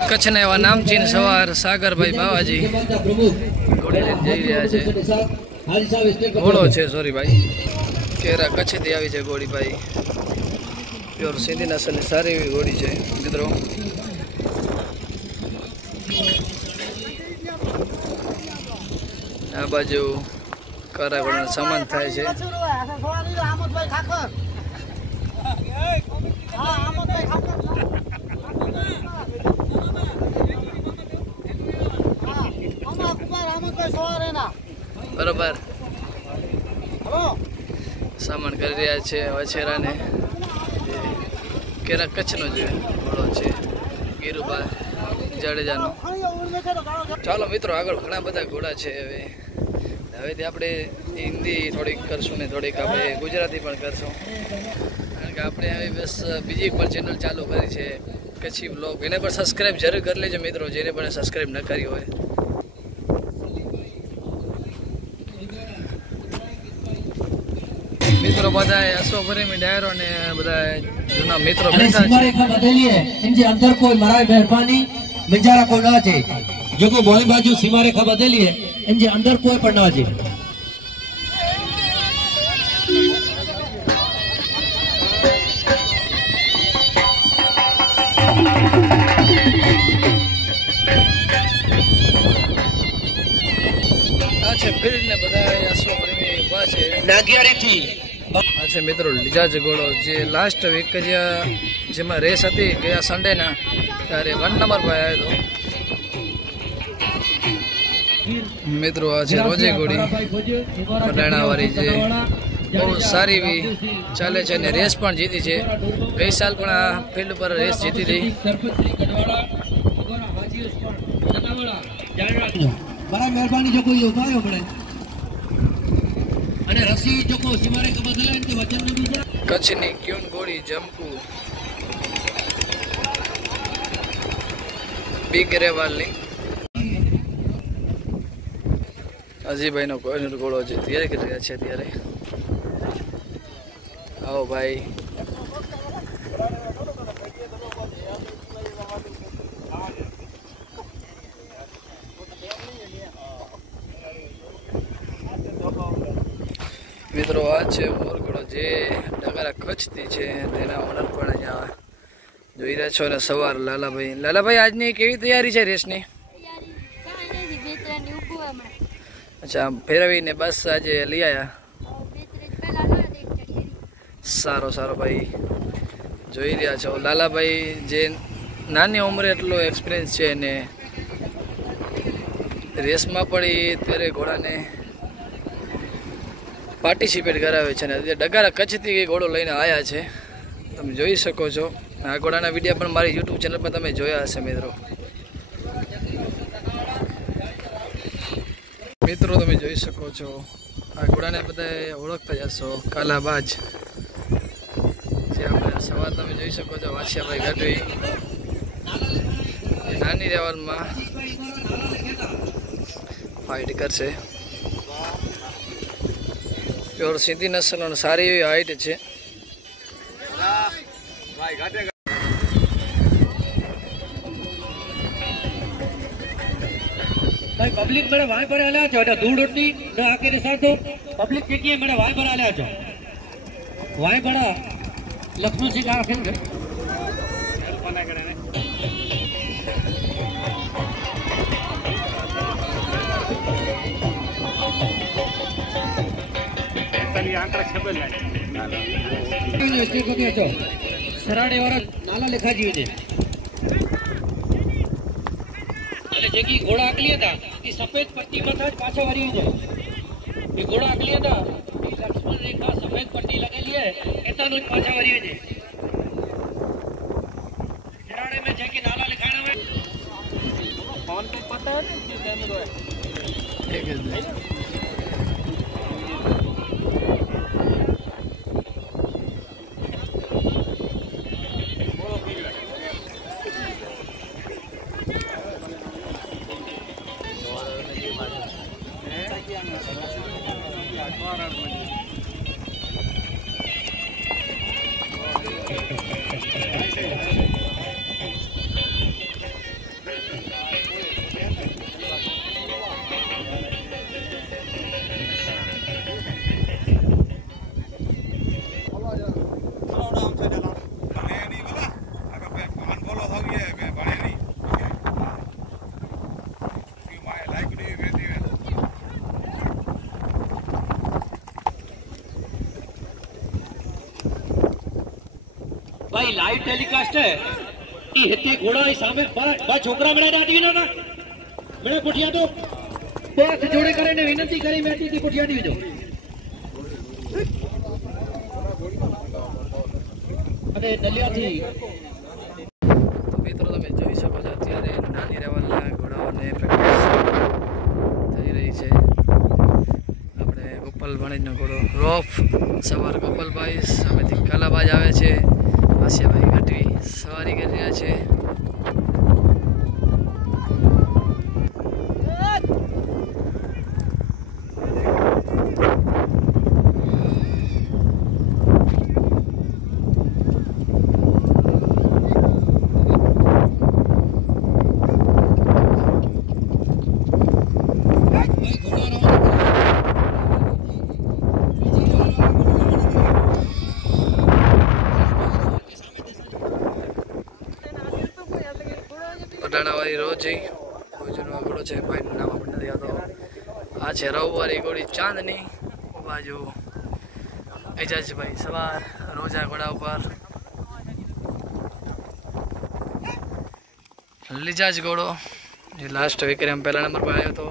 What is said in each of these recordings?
કચ્છના એવા નામચીન સવાર સાગરભાઈ બાવાજી ઘોડી લઈને જઈ રહ્યા છે। ઘોડો છે સોરી ભાઈ, કેરા કચ્છથી આવી છે ઘોડી ભાઈ, પ્યોર સિંધી નસલની સારી એવી ઘોડી છે મિત્રો। આ બાજુ કરા ઘોડાનો સામાન થાય છે। बराबर सामान कर रहा है वछेरा ने केरा कच्छ नो घोड़ो है गिरुबा जाडेजा नो। चलो मित्रों आग घना बधा घोड़ा है। हवे आपणे हिंदी थोड़ी करशुं ने थोड़ी आपणे गुजराती पण करशुं, कारण के आपणे हवे बस बीजी एक पण चेनल चालू करी है कच्छी व्लॉग, एने पर सब्सक्राइब जरूर कर लेजो मित्रों, जेने पण सब्सक्राइब न करी होय। मित्रों बधाए अश्वभरी में डायरो ने बधाए जूना मित्रों बैठा छे। सीमारेखा बदली है इनजे अंदर कोई मराय मेहरबानी बंजारा को ना छे, जो को बोई बाजू सीमारेखा बदली है इनजे अंदर कोई पण ना छे। अच्छा फिर ने बधाए अश्वभरी में उभा छे नागियाड़ी थी। अच्छा मित्रों लिजाज घोड़ो जे लास्ट वीक जेमा रेस थी गया संडे ना त्यारे 1 नंबर पर आयो तो मित्रों आज रोजे घोड़ी पटाणा वाली जे बहुत सारी भी चाले छे ने रेस पण जीती छे। गई साल पण आ फील्ड पर रेस जीती थी। बड़ा मेहरबानी जो कोई उठायो पड़े અને રસી જો કો સીમારે કે બદલાય તો વચન નો બીજા કચ્છની ક્યુન ઘોડી જંપુ બિગ રેવાલની અજીભાઈ નો કોઈ ઘોડો છે ત્યારે કરી રહ્યા છે ત્યારે। આવો ભાઈ मित्रों आज मोरगढ़ो जे डगारा कच्छथी छे तेना ओनर पण अहींया जोई रह्या छो ने सवार लालाभाई आजनी केवी तैयारी छे रेसनी? अच्छा फेरवी ने बस आज लई आया। सारो सारो भाई जोई रह्या छो लालाभाई जे नानी उमरे एटलो एक्सपीरियंस छे ने रेस में पड़ी त्यारे घोड़ा ने पार्टिसिपेट करावे छे ने डगारा कच्छथी घोड़ो लईने आया छे। तमे जोई शको छो आ घोड़ाना विडियो पण मारी YouTube चेनल पर तमे जोया हशे मित्रों। मित्रों तमे जोई शको छो आ घोड़ाने बधाए ओळखता ज हशो कालाबाज जे आपणे सवार तमे जोई शको छो वासियाभाई गढ़वी नानी रेवालमां फाइट करशे। प्योर सिंधी नस्ल और सारी हाइट है। भाई पब्लिक मेरे वहां पर आला छो दूर उठनी न आके ने साथ पब्लिक के की मेरे वहां पर आला छो वहां बड़ा लक्ष्मण सिंह का खेल कोना करे ने तली आंकड़ा छबल है नाला स्टेट को दिया छो सराडे वाला नाला लिखा जीवे ने અને જેકી ઘોડા આકલી હતા એ સફેદ પટ્ટી માં જ પાછો વરી જાય એ ઘોડા આકલી હતા એ લક્ષ્મણ રેખા સફેદ પટ્ટી લગેલી है એતાનો જ પાછા વરી જાય સરાડે में જેકી नाला लिखाना है कौन को पता है कि देने दो ठीक है। भाई लाइव टेलीकास्ट है ई हिते घोड़ा ई सामे बा छोकरा मेरा डाटी ना मेरे पुठिया तो हाथ जोड़े करे ने विनती करी मैं ती पुठिया दी जो अरे नलिया थी તો મિત્રો તમે જોઈ શકો છો અત્યારે નાની રેવલના ઘોડાઓને પ્રેક્ટિસ થઈ રહી છે. આપણે ગોપાલ ભાણેજનો ઘોડો રોફ સવાર ગોપાલભાઈ, સામેથી કાલાબાજ આવે છે, આસિયાભાઈ ગઢવી સવારી કરી રહ્યા છે. પટાણાવાળી રોજી ભોજનનો ઘોડો છે, ભાઈનું નામ આપણે નથી આવતો. આ છે રવવાળી ઘોડી ચાંદની, બાજુ એજાજભાઈ સવાર રોજા ઘોડા ઉપર. લીજાજ ઘોડો જે લાસ્ટ વિક્રમ પહેલા નંબર પર આવ્યો હતો.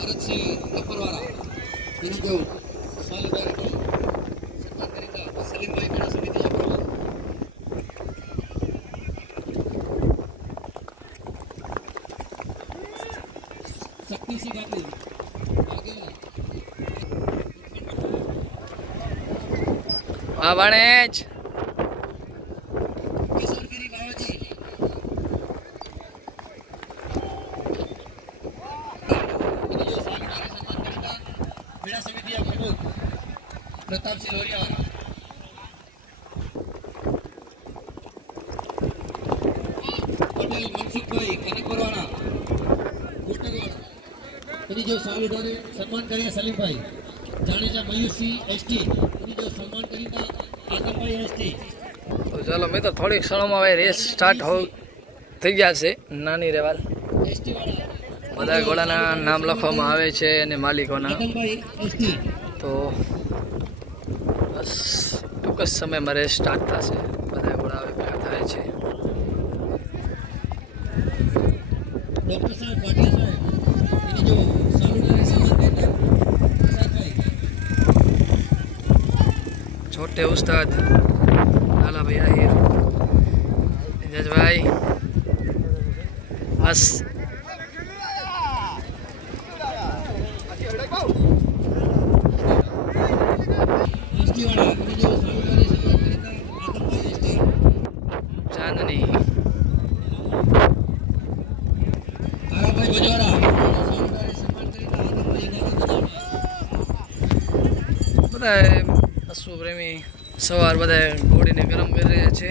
भारत से अपर वाला ini जो solidarity सन्मान करेगा सलीम भाई मेरा समिति अपर शक्ति सी बात आगे વાહ ભાણેજ किशोरगिरी बाबाजी मेरा समिति प्रमुख प्रताप सिंह लोरिया पटेल मनसुख भाई कनकपुरवाड़ा कोटरवाड़ा इन्हीं जो सॉलिडरी सम्मान करिए सलीम भाई जानेजा मयूर सिंह एसटी इन्हीं जो सम्मान करेगा आदम भाई एसटी. તો ચાલો મિત્રો થોડીક ક્ષણોમાં હવે રેસ સ્ટાર્ટ થઈ ગયા છે. નાની રેવાલ एसटी वाला બધા ઘોડાના નામ લખવામાં આવે છે અને માલિકોના. आदम भाई एसटी તો બસ ટૂંક જ સમયમાં રેસ સ્ટાર્ટ થશે. બધા ઘોડા હવે ભેગા થાય છે. डॉक्टर साहब भाटिया साहब इन्हीं जो सॉलिडरी सम्मान देते प्रसाद भाई छोटे उस्ताद लाला भाई आहिर, एजाजभाई बस एसटी वाला इन्हीं जो सॉलिडरी सम्मान करेगा आदम भाई एसटी चांदनी आरा भाई बजवाड़ा सॉलिडरी सम्मान करेगा आदम भाई बजवाड़ा બધા પશુ પ્રેમી સવાર બધા ઘોડીને ગરમ કરી રહ્યા છે.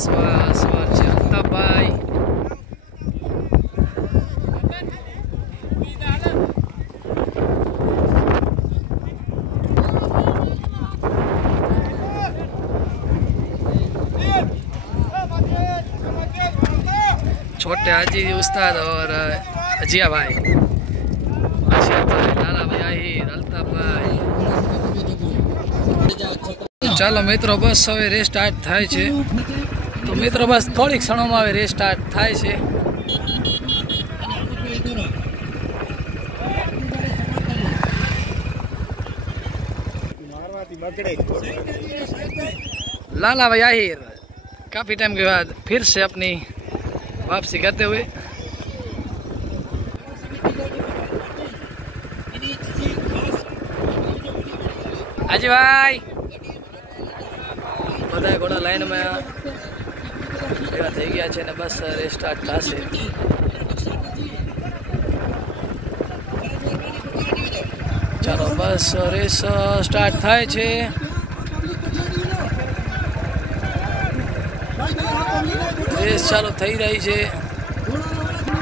સવાર છે અલ્તાફભાઈ. छोटे हाजी उस्ताद और अजिया भाई, आशियात भाई, लाला भाई आहिर, अल्ताफ भाई. ચાલો મિત્રો બસ હવે રેસ સ્ટાર્ટ થાય છે. તો મિત્રો બસ થોડીક ક્ષણોમાં હવે રેસ સ્ટાર્ટ થાય છે. लाला भाई आहिर काफ़ी टाइम के बाद फिर से अपनी वापसी करते हुए हाजी भाई બધા ઘોડા લાઈનમાં ભેગા થઈ ગયા છે ને બસ રેસ સ્ટાર્ટ થશે. ચાલો બસ રેસ સ્ટાર્ટ થાય છે. રેસ ચાલુ થઈ રહી છે.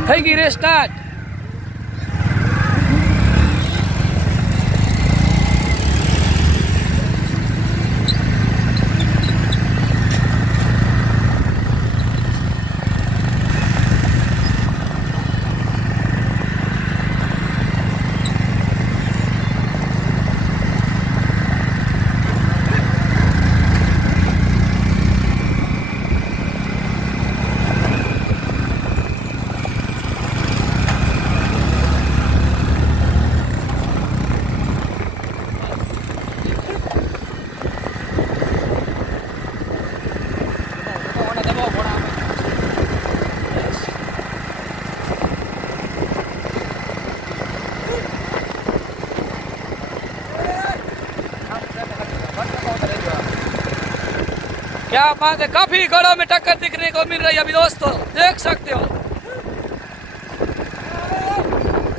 થઈ ગઈ રેસ સ્ટાર્ટ. क्या बात है, काफी घोड़ों में टक्कर दिखने को मिल रही है अभी दोस्तों, देख सकते हो.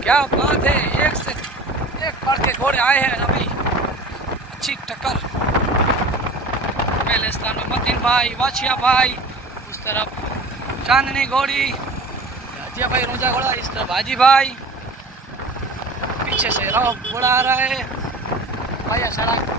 क्या बात है, एक से एक बढ़ के घोड़े आए हैं अभी. अच्छी टक्कर. पहले स्थान में मतीन भाई, वाछिया भाई, उस तरफ चांदनी घोड़ी, राजिया भाई रोजा घोड़ा, इस तरफ हाजी भाई, पीछे से रौफ घोड़ा आ रहा है. भैया सड़क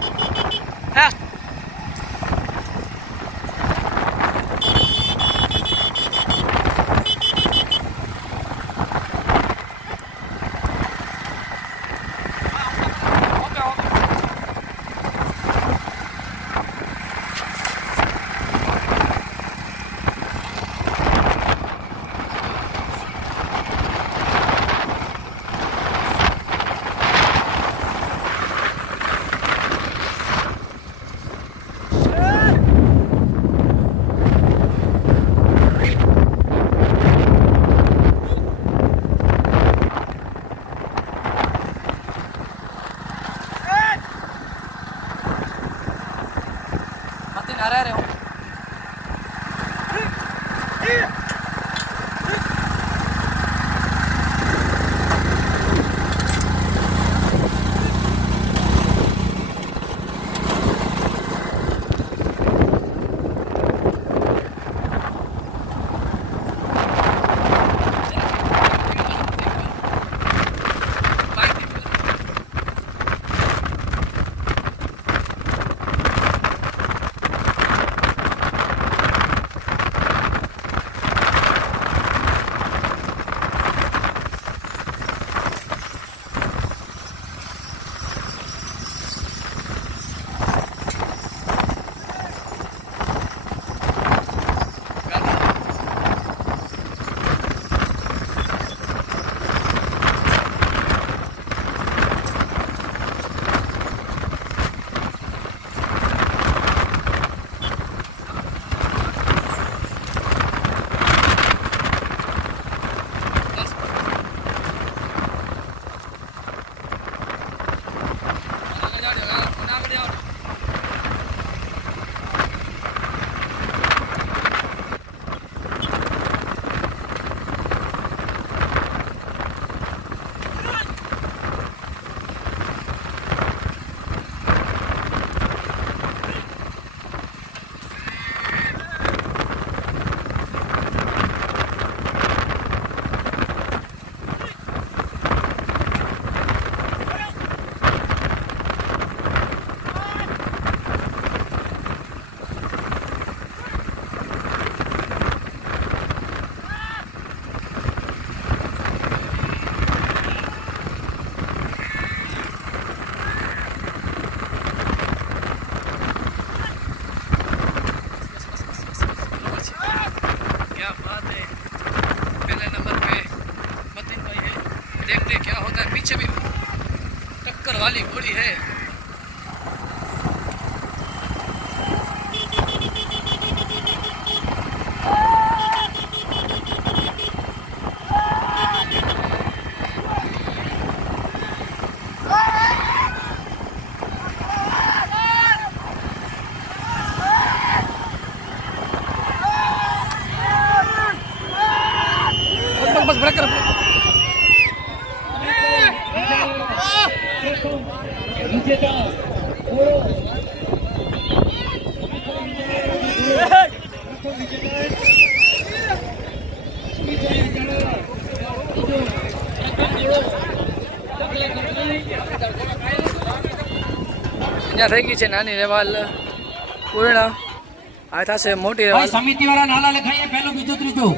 हरा रहे हो. पीछे भी टक्कर वाली घोड़ी है. बस ब्रेक कर. અહીંયા થઈ ગઈ છે નાની રેવાલ પૂર્ણ આ થશે મોટી રેવાલ. સમિતિ વાળા નાલા લખાઈએ પહેલું બીજું ત્રીજું.